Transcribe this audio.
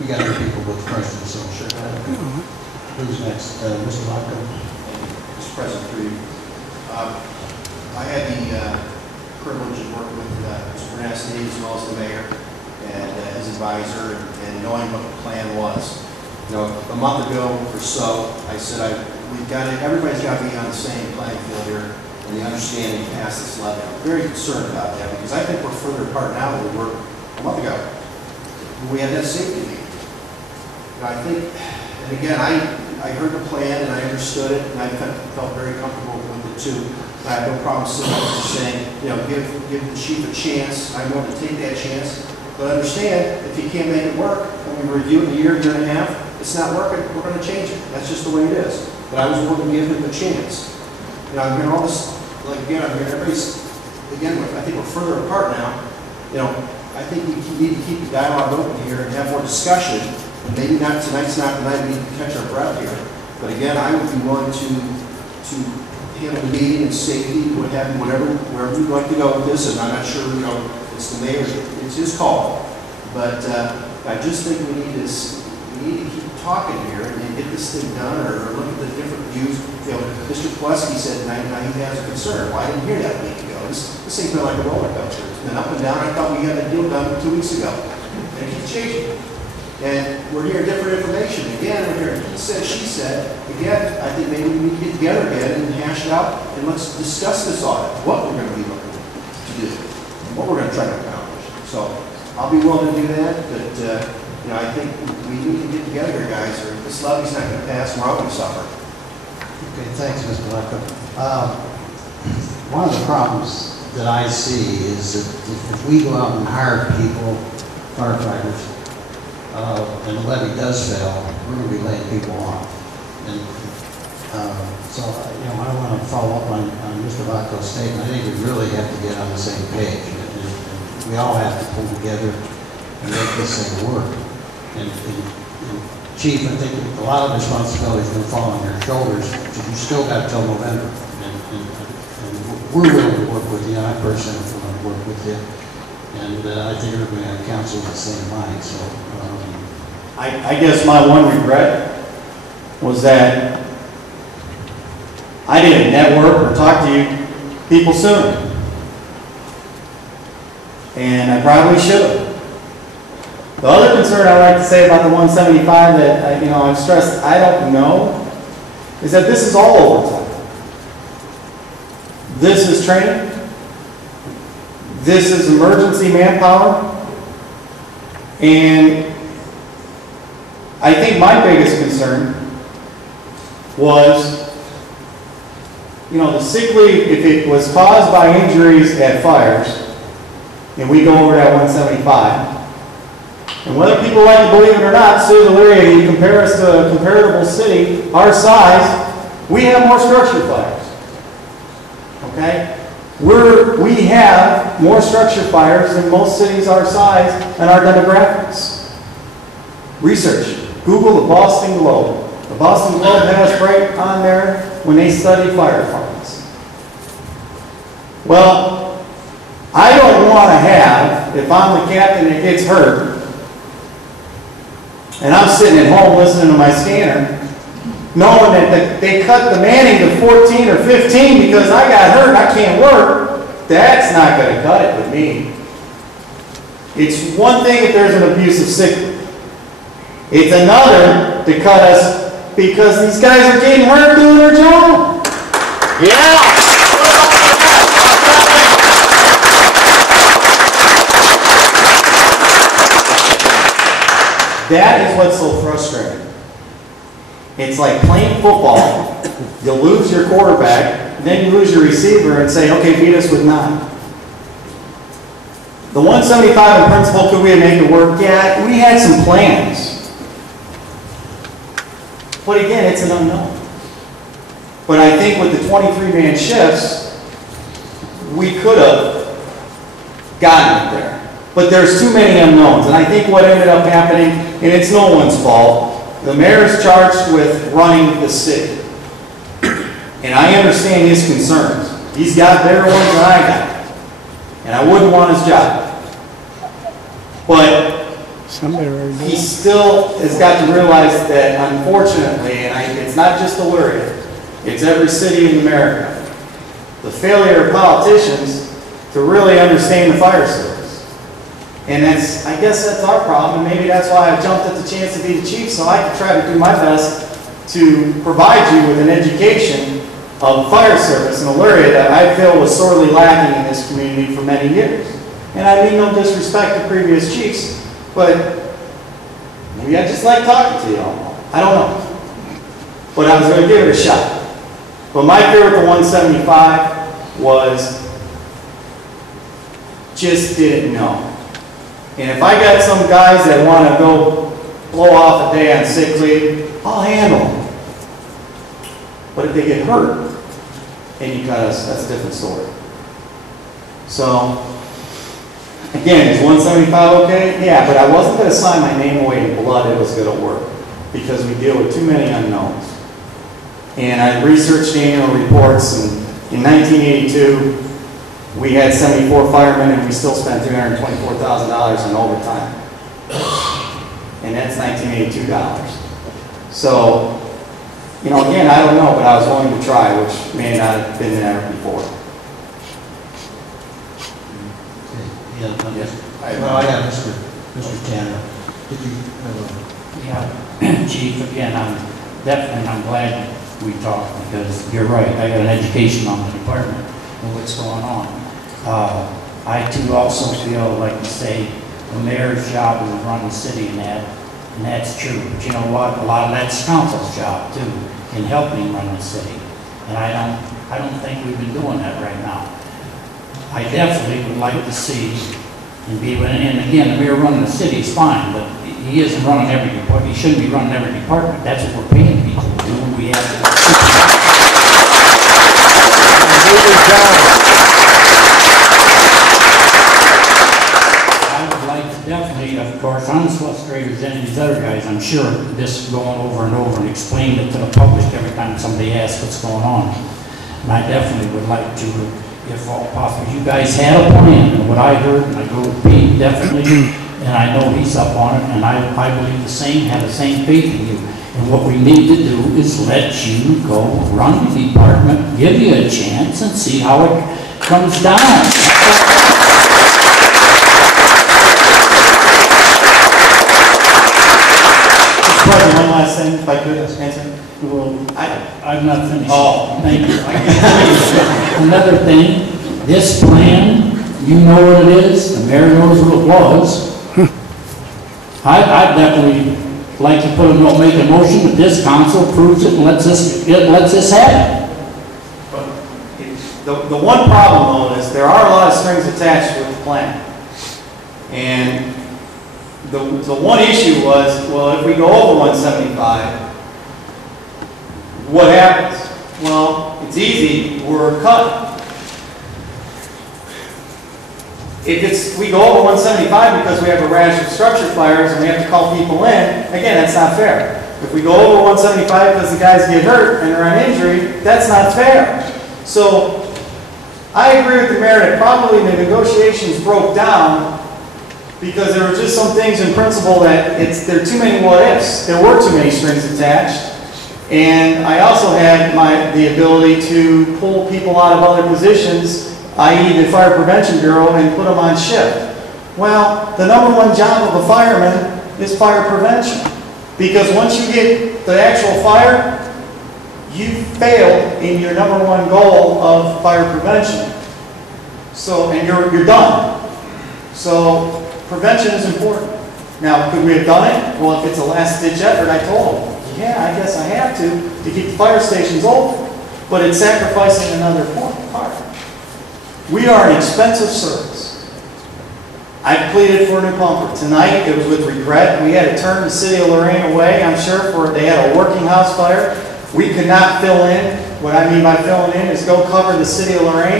We got other people with questions, so sure. Who's next? Mr. Locke? Mr. President, through you. I had the privilege of working with Mr. Bernassi as well as the mayor and his advisor and knowing what the plan was. You know, a month ago or so, I said everybody's got to be on the same playing field here and the understanding past this levy. I'm very concerned about that because I think we're further apart now than we were a month ago when we had that safety meeting. And I think, and again, I heard the plan and I understood it and I felt very comfortable with it too. I have no problem sitting up and saying, you know, give the chief a chance. I'm willing to take that chance. But understand, if he can't make it work, when we review it in a year and a half, it's not working, we're going to change it. That's just the way it is. But I was willing to give him a chance. You know, I'm hearing all this, like again, I'm hearing everybody's, again, I think we're further apart now. You know, I think we need to keep the dialogue open here and have more discussion. And maybe not tonight's not the night we need to catch our breath here. But again, I would be willing to handle the meeting and safety, what have you, wherever we'd like to go with this. And I'm not sure, you know, it's the mayor's, it's his call. But I just think we need to keep talking here and get this thing done, or look at the different views. You know, Mr. Pulaski said tonight he has a concern. Well, I didn't hear that a week ago. This ain't been like a roller coaster. It's been up and down. I thought we had a deal done 2 weeks ago. And it keeps changing. And we're hearing different information. Again, we're hearing he said, she said. Again, I think maybe we need to get together again and hash it out and let's discuss this audit, what we're going to be looking to do, and what we're going to try to accomplish. So I'll be willing to do that, but you know, I think we need to get together here, guys, or this levy's not going to pass and we're all going to suffer. Okay, thanks, Mr. Locke. One of the problems that I see is that if we go out and hire people, firefighters, and the levy does fail, we're going to be laying people off. And so, you know, I want to follow up on Mr. Locke's statement. I think we really have to get on the same page. And we all have to pull together and make this thing work. And Chief, I think a lot of responsibility is going to fall on your shoulders. You still got till November. And we're willing to work with you. I personally want to work with you. And I think everybody on council is the same mind. So, I guess my one regret was that I didn't network or talk to you people sooner. And I probably should have. The other concern I like to say about the 175 that I've stressed I don't know is that this is all overtime. This is training. This is emergency manpower. And I think my biggest concern was, the sick leave, if it was caused by injuries at fires, and we go over that 175, and whether people like to believe it or not, City of Elyria, you compare us to a comparable city, our size, we have more structure fires. Okay? We have more structure fires than most cities our size and our demographics. Research. Google the Boston Globe. The Boston Globe has right on there when they study fire departments. Well, I don't want to have, if I'm the captain that gets hurt, and I'm sitting at home listening to my scanner, knowing that they cut the manning to 14 or 15 because I got hurt and I can't work, that's not going to cut it with me. It's one thing if there's an abuse of sick leave. It's another to cut us because these guys are getting hurt doing their job. Yeah. That is what's so frustrating. It's like playing football. You lose your quarterback, then you lose your receiver and say, okay, beat us with 9. The 175 in principle, could we have made it work? Yeah, we had some plans. But again, it's an unknown. But I think with the 23-man shifts, we could have gotten it there. But there's too many unknowns. And I think what ended up happening, and it's no one's fault, the mayor is charged with running the city. And I understand his concerns. He's got bigger ones than I got. And I wouldn't want his job. But he still has got to realize that, unfortunately, it's not just Elyria, it's every city in America, the failure of politicians to really understand the fire service. And I guess that's our problem, and maybe that's why I jumped at the chance to be the chief, so I can try to do my best to provide you with an education of fire service in Elyria that I feel was sorely lacking in this community for many years. And I mean no disrespect to previous chiefs, but maybe I just like talking to you all. I don't know. But I was going to give it a shot. But my fear with the 175 was just didn't know. And if I got some guys that want to go blow off a day on sick leave, I'll handle them. But if they get hurt and you cut us, that's a different story. So, again, is 175 okay? Yeah, but I wasn't going to sign my name away in blood it was going to work, because we deal with too many unknowns. And I researched annual reports, and in 1982, we had 74 firemen, and we still spent $324,000 in overtime. And that's $1982. So, you know, again, I don't know, but I was willing to try, which may not have been there before. I got Mr. Tanner. Did you have Yeah, Chief, again, I'm glad we talked, because you're right, I got an education on the department and what's going on. I too also feel, like you say, the mayor's job is to run the city, and that's true. But you know what? A lot of that's council's job too, in helping run the city. And I don't think we've been doing that right now. I definitely would like to see, and again, the mayor running the city is fine, but he isn't running every department. He shouldn't be running every department. That's what we're paying people to do. We have to. I would like to definitely, of course, I'm as frustrated as any of these other guys. I'm sure this going over and over and explaining it to the public every time somebody asks what's going on. And I definitely would like to, if all possible. You guys had a plan, and what I heard, and I go with Pete, definitely, and I know he's up on it, and I believe the same, have the same faith in you. And what we need to do is let you go run the department, give you a chance, and see how it comes down. One last thing, if I could, answer. Well, I'm not finished. Oh, thank you. Another thing, this plan, you know what it is, the mayor knows what it was. I'd definitely like to make a motion that this council approves it and lets this happen. The one problem, though, is there are a lot of strings attached with the plan. And the one issue was, well, if we go over 175, what happens? Well, it's easy, we're cut. If we go over 175 because we have a rash of structure fires and we have to call people in, again, that's not fair. If we go over 175 because the guys get hurt and are on injury, that's not fair. So, I agree with the mayor that probably the negotiations broke down because there were just some things in principle that there are too many what ifs. There were too many strings attached. And I also had the ability to pull people out of other positions, i.e. the Fire Prevention Bureau, and put them on shift. Well, the number one job of a fireman is fire prevention. Because once you get the actual fire, you failed in your number one goal of fire prevention. So, and you're done. So, prevention is important. Now, could we have done it? Well, if it's a last-ditch effort, I told them, yeah, I guess I have to keep the fire stations open. But it's sacrificing another part. We are an expensive service. I pleaded for a new pumper. Tonight, it was with regret. We had to turn the city of Lorraine away, I'm sure, they had a working house fire. We could not fill in. What I mean by filling in is go cover the city of Lorraine.